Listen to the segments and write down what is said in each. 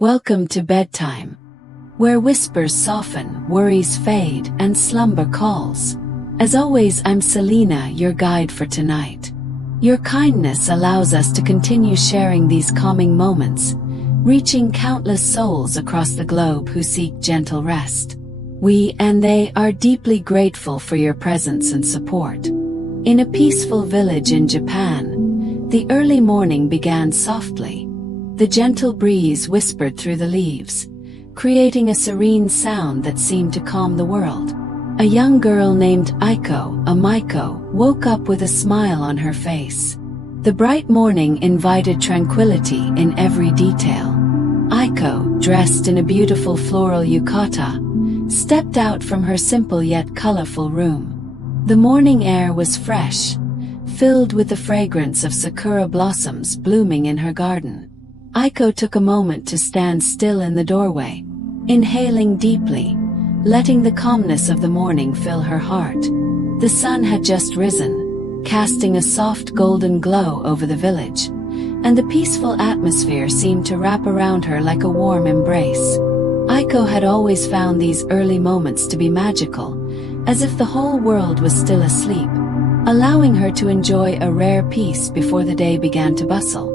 Welcome to bedtime, where whispers soften, worries fade, and slumber calls. As always, I'm Selena, your guide for tonight. Your kindness allows us to continue sharing these calming moments, reaching countless souls across the globe who seek gentle rest. We and they are deeply grateful for your presence and support. In a peaceful village in Japan, the early morning began softly. The gentle breeze whispered through the leaves, creating a serene sound that seemed to calm the world. A young girl named Maiko, woke up with a smile on her face. The bright morning invited tranquility in every detail. Aiko, dressed in a beautiful floral yukata, stepped out from her simple yet colorful room. The morning air was fresh, filled with the fragrance of sakura blossoms blooming in her garden. Aiko took a moment to stand still in the doorway, inhaling deeply, letting the calmness of the morning fill her heart. The sun had just risen, casting a soft golden glow over the village, and the peaceful atmosphere seemed to wrap around her like a warm embrace. Aiko had always found these early moments to be magical, as if the whole world was still asleep, allowing her to enjoy a rare peace before the day began to bustle.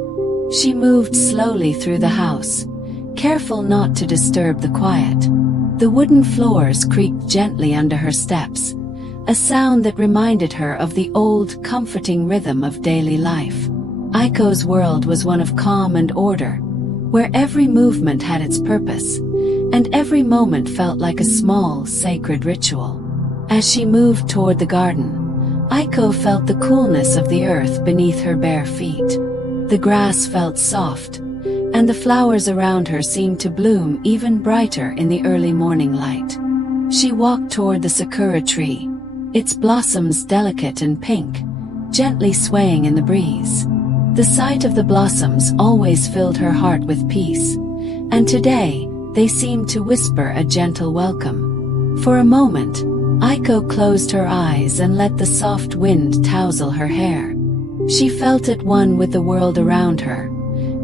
She moved slowly through the house, careful not to disturb the quiet. The wooden floors creaked gently under her steps, a sound that reminded her of the old, comforting rhythm of daily life. Aiko's world was one of calm and order, where every movement had its purpose, and every moment felt like a small, sacred ritual. As she moved toward the garden, Aiko felt the coolness of the earth beneath her bare feet. The grass felt soft, and the flowers around her seemed to bloom even brighter in the early morning light. She walked toward the sakura tree, its blossoms delicate and pink, gently swaying in the breeze. The sight of the blossoms always filled her heart with peace, and today, they seemed to whisper a gentle welcome. For a moment, Aiko closed her eyes and let the soft wind tousle her hair. She felt at one with the world around her,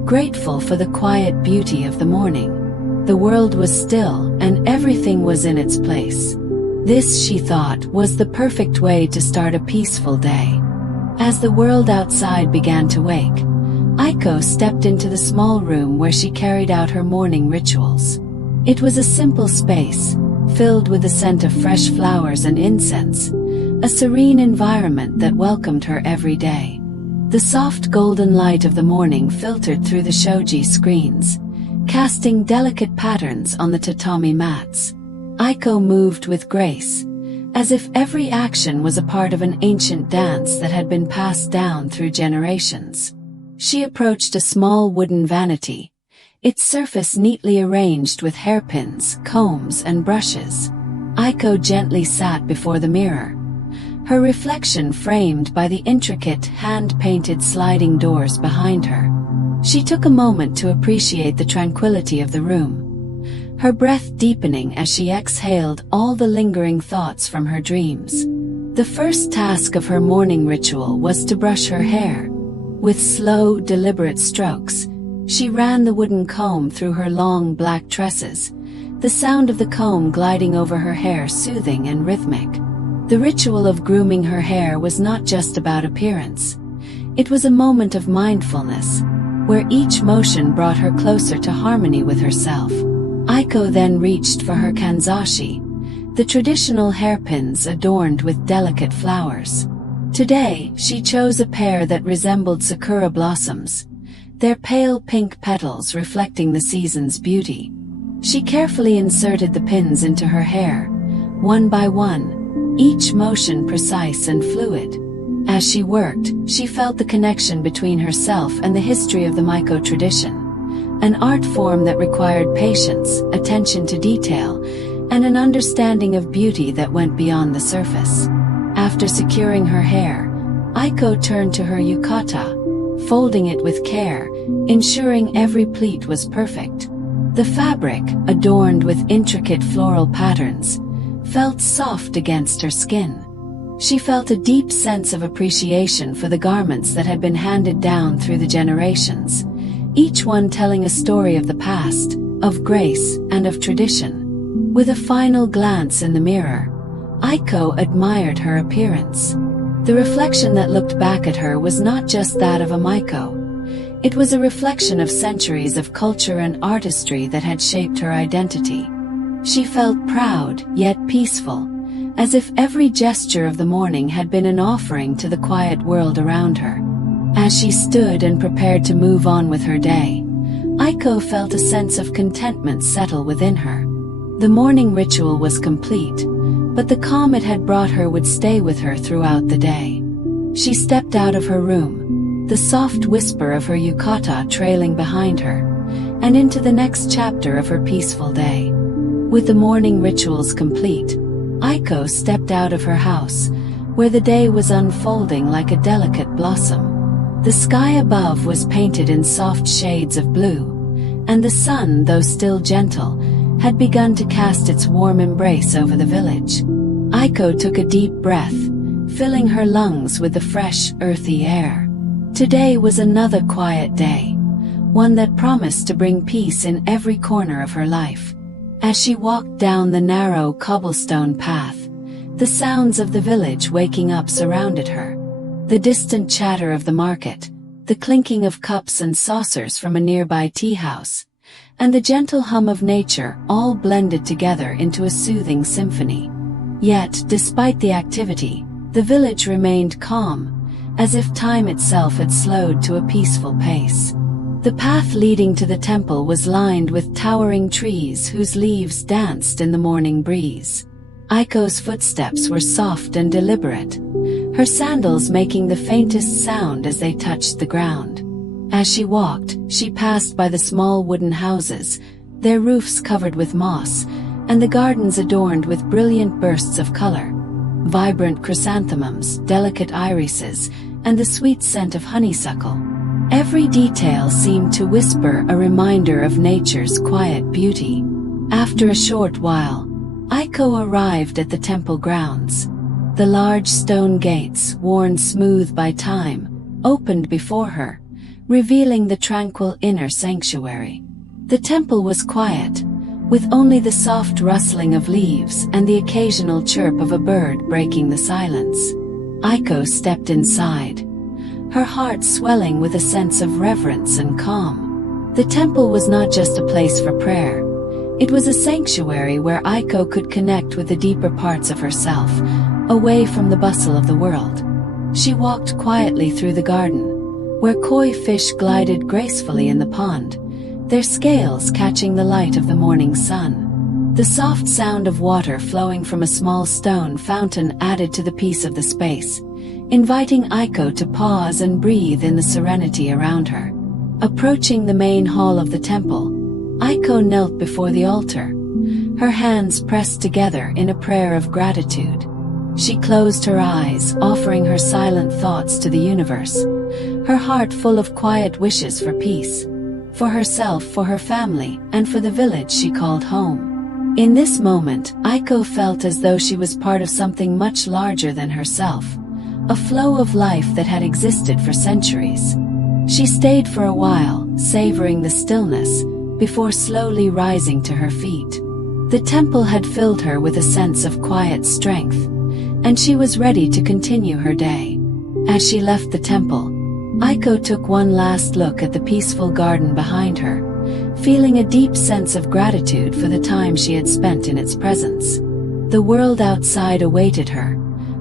grateful for the quiet beauty of the morning. The world was still, and everything was in its place. This, she thought, was the perfect way to start a peaceful day. As the world outside began to wake, Aiko stepped into the small room where she carried out her morning rituals. It was a simple space, filled with the scent of fresh flowers and incense, a serene environment that welcomed her every day. The soft golden light of the morning filtered through the shoji screens, casting delicate patterns on the tatami mats. Aiko moved with grace, as if every action was a part of an ancient dance that had been passed down through generations. She approached a small wooden vanity, its surface neatly arranged with hairpins, combs, and brushes. Aiko gently sat before the mirror, her reflection framed by the intricate, hand-painted sliding doors behind her. She took a moment to appreciate the tranquility of the room, her breath deepening as she exhaled all the lingering thoughts from her dreams. The first task of her morning ritual was to brush her hair. With slow, deliberate strokes, she ran the wooden comb through her long black tresses, the sound of the comb gliding over her hair soothing and rhythmic. The ritual of grooming her hair was not just about appearance. It was a moment of mindfulness, where each motion brought her closer to harmony with herself. Aiko then reached for her kanzashi, the traditional hairpins adorned with delicate flowers. Today, she chose a pair that resembled sakura blossoms, their pale pink petals reflecting the season's beauty. She carefully inserted the pins into her hair, one by one, each motion precise and fluid. As she worked, she felt the connection between herself and the history of the Maiko tradition, an art form that required patience, attention to detail, and an understanding of beauty that went beyond the surface. After securing her hair, Aiko turned to her yukata, folding it with care, ensuring every pleat was perfect. The fabric, adorned with intricate floral patterns, felt soft against her skin. She felt a deep sense of appreciation for the garments that had been handed down through the generations, each one telling a story of the past, of grace, and of tradition. With a final glance in the mirror, Aiko admired her appearance. The reflection that looked back at her was not just that of a Maiko. It was a reflection of centuries of culture and artistry that had shaped her identity. She felt proud, yet peaceful, as if every gesture of the morning had been an offering to the quiet world around her. As she stood and prepared to move on with her day, Aiko felt a sense of contentment settle within her. The morning ritual was complete, but the calm it had brought her would stay with her throughout the day. She stepped out of her room, the soft whisper of her yukata trailing behind her, and into the next chapter of her peaceful day. With the morning rituals complete, Aiko stepped out of her house, where the day was unfolding like a delicate blossom. The sky above was painted in soft shades of blue, and the sun, though still gentle, had begun to cast its warm embrace over the village. Aiko took a deep breath, filling her lungs with the fresh, earthy air. Today was another quiet day, one that promised to bring peace in every corner of her life. As she walked down the narrow cobblestone path, the sounds of the village waking up surrounded her. The distant chatter of the market, the clinking of cups and saucers from a nearby tea house, and the gentle hum of nature all blended together into a soothing symphony. Yet, despite the activity, the village remained calm, as if time itself had slowed to a peaceful pace. The path leading to the temple was lined with towering trees whose leaves danced in the morning breeze. Aiko's footsteps were soft and deliberate, her sandals making the faintest sound as they touched the ground. As she walked, she passed by the small wooden houses, their roofs covered with moss, and the gardens adorned with brilliant bursts of color. Vibrant chrysanthemums, delicate irises, and the sweet scent of honeysuckle. Every detail seemed to whisper a reminder of nature's quiet beauty. After a short while, Aiko arrived at the temple grounds. The large stone gates, worn smooth by time, opened before her, revealing the tranquil inner sanctuary. The temple was quiet, with only the soft rustling of leaves and the occasional chirp of a bird breaking the silence. Aiko stepped inside, her heart swelling with a sense of reverence and calm. The temple was not just a place for prayer. It was a sanctuary where Aiko could connect with the deeper parts of herself, away from the bustle of the world. She walked quietly through the garden, where koi fish glided gracefully in the pond, their scales catching the light of the morning sun. The soft sound of water flowing from a small stone fountain added to the peace of the space, inviting Aiko to pause and breathe in the serenity around her. Approaching the main hall of the temple, Aiko knelt before the altar, her hands pressed together in a prayer of gratitude. She closed her eyes, offering her silent thoughts to the universe, her heart full of quiet wishes for peace, for herself, for her family, and for the village she called home. In this moment, Aiko felt as though she was part of something much larger than herself, a flow of life that had existed for centuries. She stayed for a while, savoring the stillness, before slowly rising to her feet. The temple had filled her with a sense of quiet strength, and she was ready to continue her day. As she left the temple, Aiko took one last look at the peaceful garden behind her, feeling a deep sense of gratitude for the time she had spent in its presence. The world outside awaited her,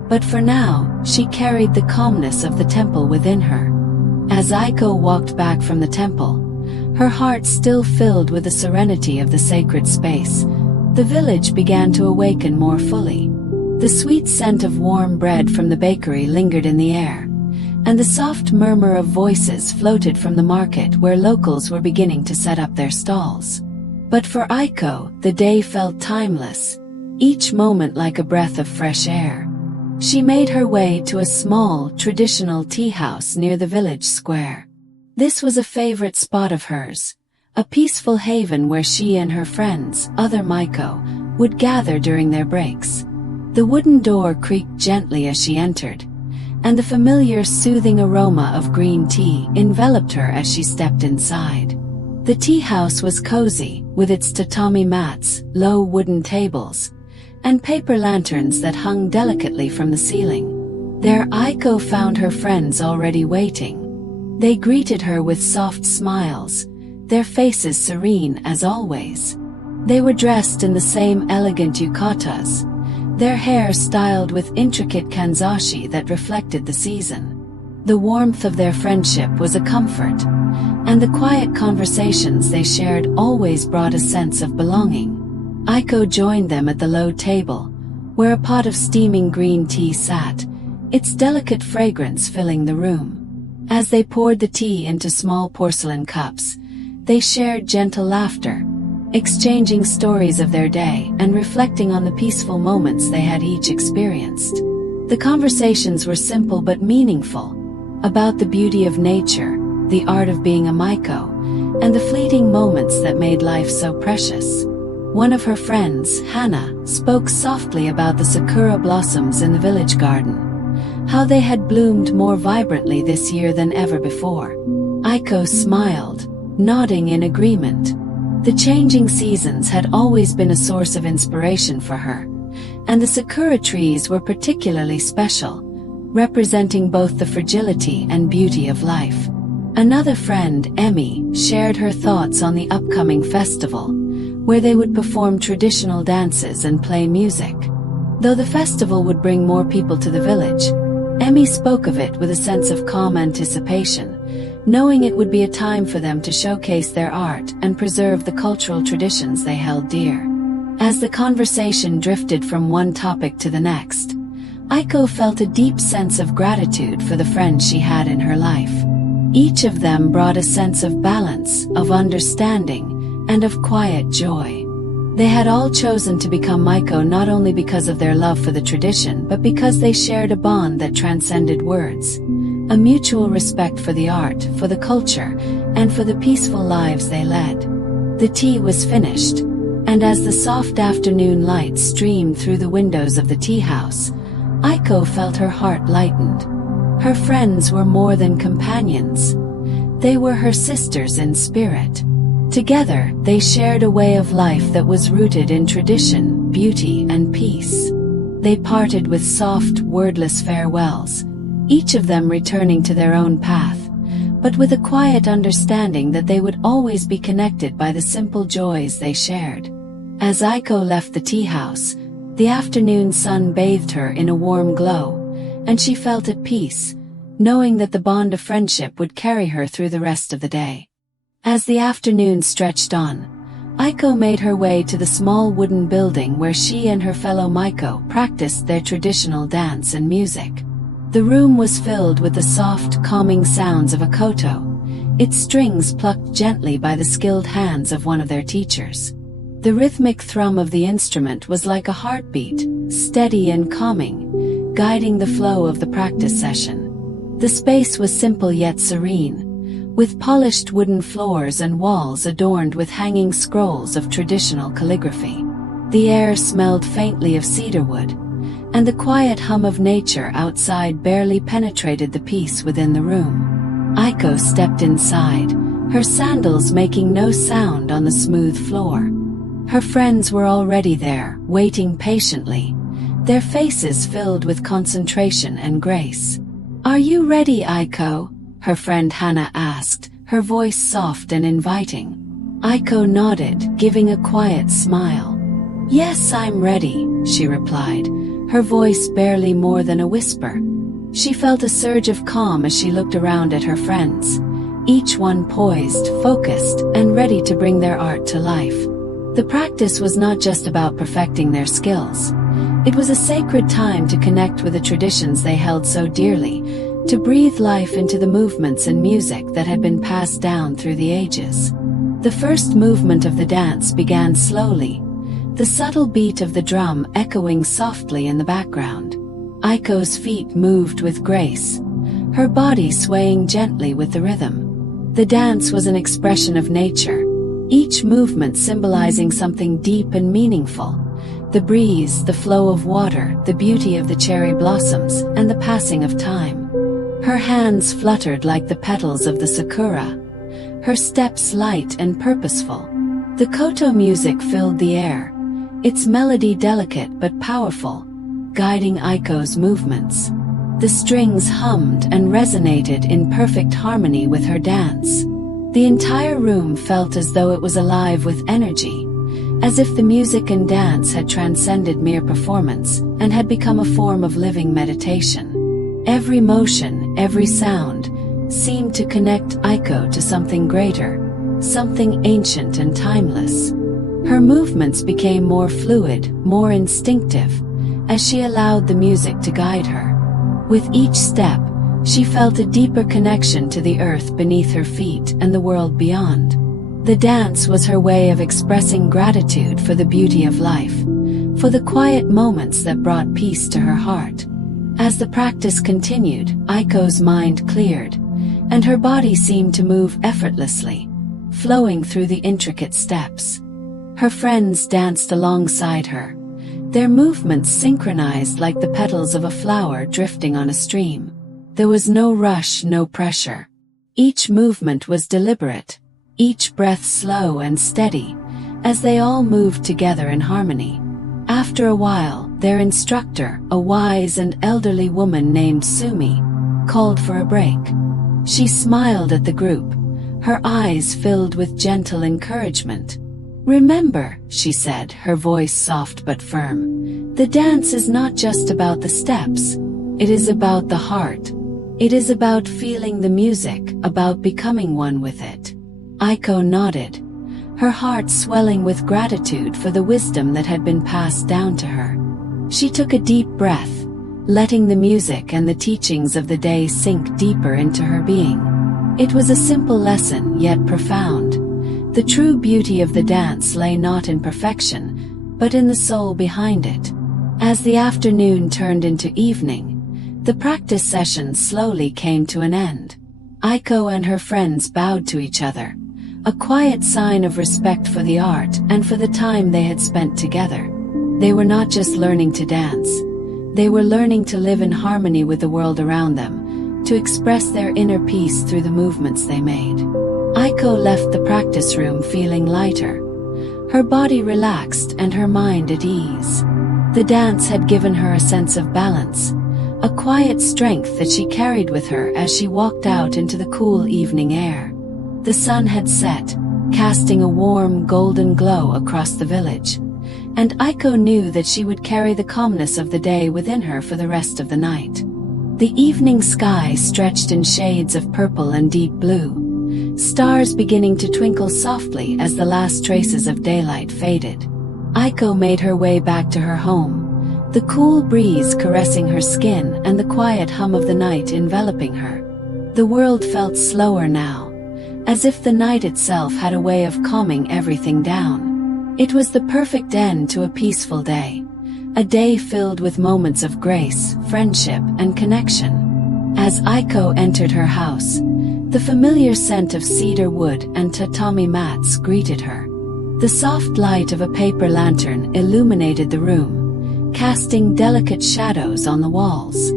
but for now, she carried the calmness of the temple within her. As Aiko walked back from the temple, her heart still filled with the serenity of the sacred space, the village began to awaken more fully. The sweet scent of warm bread from the bakery lingered in the air, and the soft murmur of voices floated from the market where locals were beginning to set up their stalls. But for Aiko, the day felt timeless, each moment like a breath of fresh air. She made her way to a small, traditional tea house near the village square. This was a favorite spot of hers, a peaceful haven where she and her friends, other Maiko, would gather during their breaks. The wooden door creaked gently as she entered, and the familiar soothing aroma of green tea enveloped her as she stepped inside. The tea house was cozy, with its tatami mats, low wooden tables, and paper lanterns that hung delicately from the ceiling. There Aiko found her friends already waiting. They greeted her with soft smiles, their faces serene as always. They were dressed in the same elegant yukatas, their hair styled with intricate kanzashi that reflected the season. The warmth of their friendship was a comfort, and the quiet conversations they shared always brought a sense of belonging. Aiko joined them at the low table, where a pot of steaming green tea sat, its delicate fragrance filling the room. As they poured the tea into small porcelain cups, they shared gentle laughter, exchanging stories of their day and reflecting on the peaceful moments they had each experienced. The conversations were simple but meaningful, about the beauty of nature, the art of being a Maiko, and the fleeting moments that made life so precious. One of her friends, Hana, spoke softly about the sakura blossoms in the village garden, how they had bloomed more vibrantly this year than ever before. Aiko smiled, nodding in agreement. The changing seasons had always been a source of inspiration for her, and the sakura trees were particularly special, representing both the fragility and beauty of life. Another friend, Emi, shared her thoughts on the upcoming festival, where they would perform traditional dances and play music. Though the festival would bring more people to the village, Emi spoke of it with a sense of calm anticipation, knowing it would be a time for them to showcase their art and preserve the cultural traditions they held dear. As the conversation drifted from one topic to the next, Aiko felt a deep sense of gratitude for the friends she had in her life. Each of them brought a sense of balance, of understanding, and of quiet joy. They had all chosen to become Maiko not only because of their love for the tradition but because they shared a bond that transcended words, a mutual respect for the art, for the culture, and for the peaceful lives they led. The tea was finished, and as the soft afternoon light streamed through the windows of the tea house, Aiko felt her heart lightened. Her friends were more than companions. They were her sisters in spirit. Together, they shared a way of life that was rooted in tradition, beauty, and peace. They parted with soft, wordless farewells, each of them returning to their own path, but with a quiet understanding that they would always be connected by the simple joys they shared. As Aiko left the tea house, the afternoon sun bathed her in a warm glow, and she felt at peace, knowing that the bond of friendship would carry her through the rest of the day. As the afternoon stretched on, Aiko made her way to the small wooden building where she and her fellow Maiko practiced their traditional dance and music. The room was filled with the soft, calming sounds of a koto, its strings plucked gently by the skilled hands of one of their teachers. The rhythmic thrum of the instrument was like a heartbeat, steady and calming, guiding the flow of the practice session. The space was simple yet serene, with polished wooden floors and walls adorned with hanging scrolls of traditional calligraphy. The air smelled faintly of cedarwood, and the quiet hum of nature outside barely penetrated the peace within the room. Aiko stepped inside, her sandals making no sound on the smooth floor. Her friends were already there, waiting patiently, their faces filled with concentration and grace. "Are you ready, Aiko?" her friend Hana asked, her voice soft and inviting. Aiko nodded, giving a quiet smile. "Yes, I'm ready," she replied, her voice barely more than a whisper. She felt a surge of calm as she looked around at her friends, each one poised, focused, and ready to bring their art to life. The practice was not just about perfecting their skills. It was a sacred time to connect with the traditions they held so dearly, to breathe life into the movements and music that had been passed down through the ages. The first movement of the dance began slowly, the subtle beat of the drum echoing softly in the background. Aiko's feet moved with grace, her body swaying gently with the rhythm. The dance was an expression of nature, each movement symbolizing something deep and meaningful: the breeze, the flow of water, the beauty of the cherry blossoms, and the passing of time. Her hands fluttered like the petals of the sakura, her steps light and purposeful. The koto music filled the air, its melody delicate but powerful, guiding Aiko's movements. The strings hummed and resonated in perfect harmony with her dance. The entire room felt as though it was alive with energy, as if the music and dance had transcended mere performance and had become a form of living meditation. Every motion, every sound, seemed to connect Aiko to something greater, something ancient and timeless. Her movements became more fluid, more instinctive, as she allowed the music to guide her. With each step, she felt a deeper connection to the earth beneath her feet and the world beyond. The dance was her way of expressing gratitude for the beauty of life, for the quiet moments that brought peace to her heart. As the practice continued, Aiko's mind cleared, and her body seemed to move effortlessly, flowing through the intricate steps. Her friends danced alongside her, their movements synchronized like the petals of a flower drifting on a stream. There was no rush, no pressure. Each movement was deliberate, each breath slow and steady, as they all moved together in harmony. After a while, their instructor, a wise and elderly woman named Sumi, called for a break. She smiled at the group, her eyes filled with gentle encouragement. "Remember," she said, her voice soft but firm, "the dance is not just about the steps. It is about the heart. It is about feeling the music, about becoming one with it." Aiko nodded, her heart swelling with gratitude for the wisdom that had been passed down to her. She took a deep breath, letting the music and the teachings of the day sink deeper into her being. It was a simple lesson, yet profound. The true beauty of the dance lay not in perfection, but in the soul behind it. As the afternoon turned into evening, the practice session slowly came to an end. Aiko and her friends bowed to each other, a quiet sign of respect for the art and for the time they had spent together. They were not just learning to dance, they were learning to live in harmony with the world around them, to express their inner peace through the movements they made. Aiko left the practice room feeling lighter, her body relaxed and her mind at ease. The dance had given her a sense of balance, a quiet strength that she carried with her as she walked out into the cool evening air. The sun had set, casting a warm golden glow across the village, and Aiko knew that she would carry the calmness of the day within her for the rest of the night. The evening sky stretched in shades of purple and deep blue, stars beginning to twinkle softly as the last traces of daylight faded. Aiko made her way back to her home, the cool breeze caressing her skin and the quiet hum of the night enveloping her. The world felt slower now, as if the night itself had a way of calming everything down. It was the perfect end to a peaceful day, a day filled with moments of grace, friendship, and connection. As Aiko entered her house, the familiar scent of cedar wood and tatami mats greeted her. The soft light of a paper lantern illuminated the room, casting delicate shadows on the walls.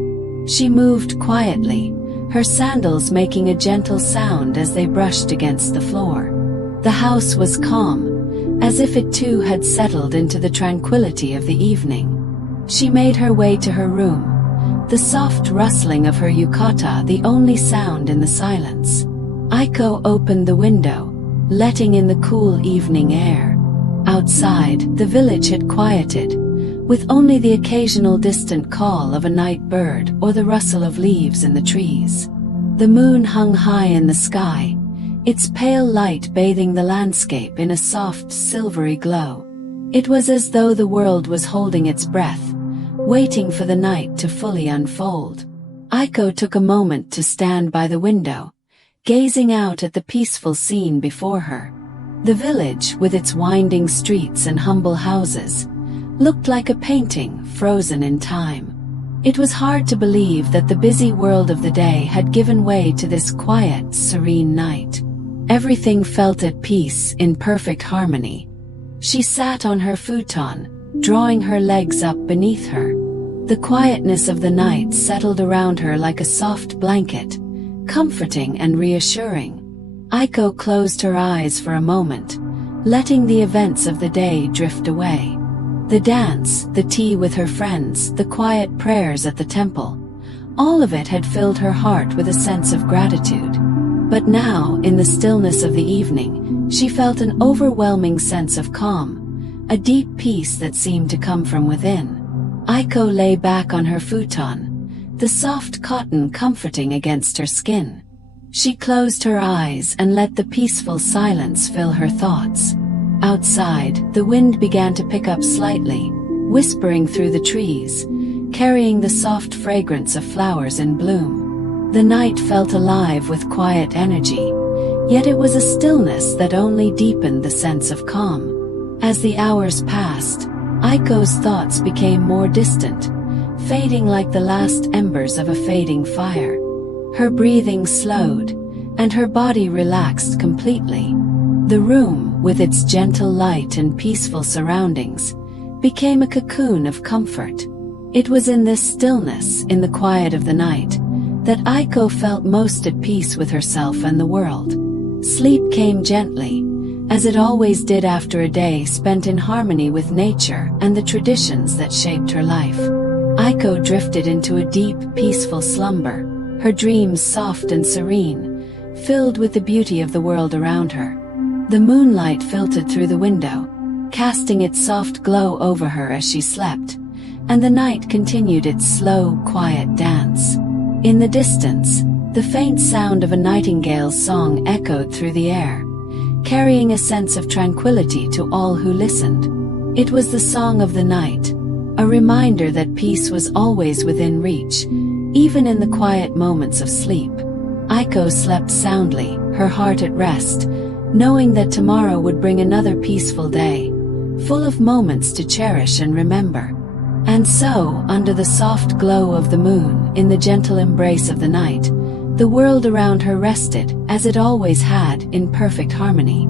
She moved quietly, her sandals making a gentle sound as they brushed against the floor. The house was calm, as if it too had settled into the tranquility of the evening. She made her way to her room, the soft rustling of her yukata the only sound in the silence. Aiko opened the window, letting in the cool evening air. Outside, the village had quieted, with only the occasional distant call of a night bird or the rustle of leaves in the trees. The moon hung high in the sky, its pale light bathing the landscape in a soft, silvery glow. It was as though the world was holding its breath, waiting for the night to fully unfold. Aiko took a moment to stand by the window, gazing out at the peaceful scene before her. The village, with its winding streets and humble houses, looked like a painting frozen in time. It was hard to believe that the busy world of the day had given way to this quiet, serene night. Everything felt at peace, in perfect harmony. She sat on her futon, drawing her legs up beneath her. The quietness of the night settled around her like a soft blanket, comforting and reassuring. Aiko closed her eyes for a moment, letting the events of the day drift away. The dance, the tea with her friends, the quiet prayers at the temple. All of it had filled her heart with a sense of gratitude. But now, in the stillness of the evening, she felt an overwhelming sense of calm, a deep peace that seemed to come from within. Aiko lay back on her futon, the soft cotton comforting against her skin. She closed her eyes and let the peaceful silence fill her thoughts. Outside, the wind began to pick up slightly, whispering through the trees, carrying the soft fragrance of flowers in bloom. The night felt alive with quiet energy, yet it was a stillness that only deepened the sense of calm. As the hours passed, Aiko's thoughts became more distant, fading like the last embers of a fading fire. Her breathing slowed, and her body relaxed completely. The room, with its gentle light and peaceful surroundings, became a cocoon of comfort. It was in this stillness, in the quiet of the night, that Aiko felt most at peace with herself and the world. Sleep came gently, as it always did after a day spent in harmony with nature and the traditions that shaped her life. Aiko drifted into a deep, peaceful slumber, her dreams soft and serene, filled with the beauty of the world around her. The moonlight filtered through the window, casting its soft glow over her as she slept, and the night continued its slow, quiet dance. In the distance, the faint sound of a nightingale's song echoed through the air, carrying a sense of tranquility to all who listened. It was the song of the night, a reminder that peace was always within reach, even in the quiet moments of sleep. Aiko slept soundly, her heart at rest, knowing that tomorrow would bring another peaceful day, full of moments to cherish and remember. And so, under the soft glow of the moon, in the gentle embrace of the night, the world around her rested, as it always had, in perfect harmony.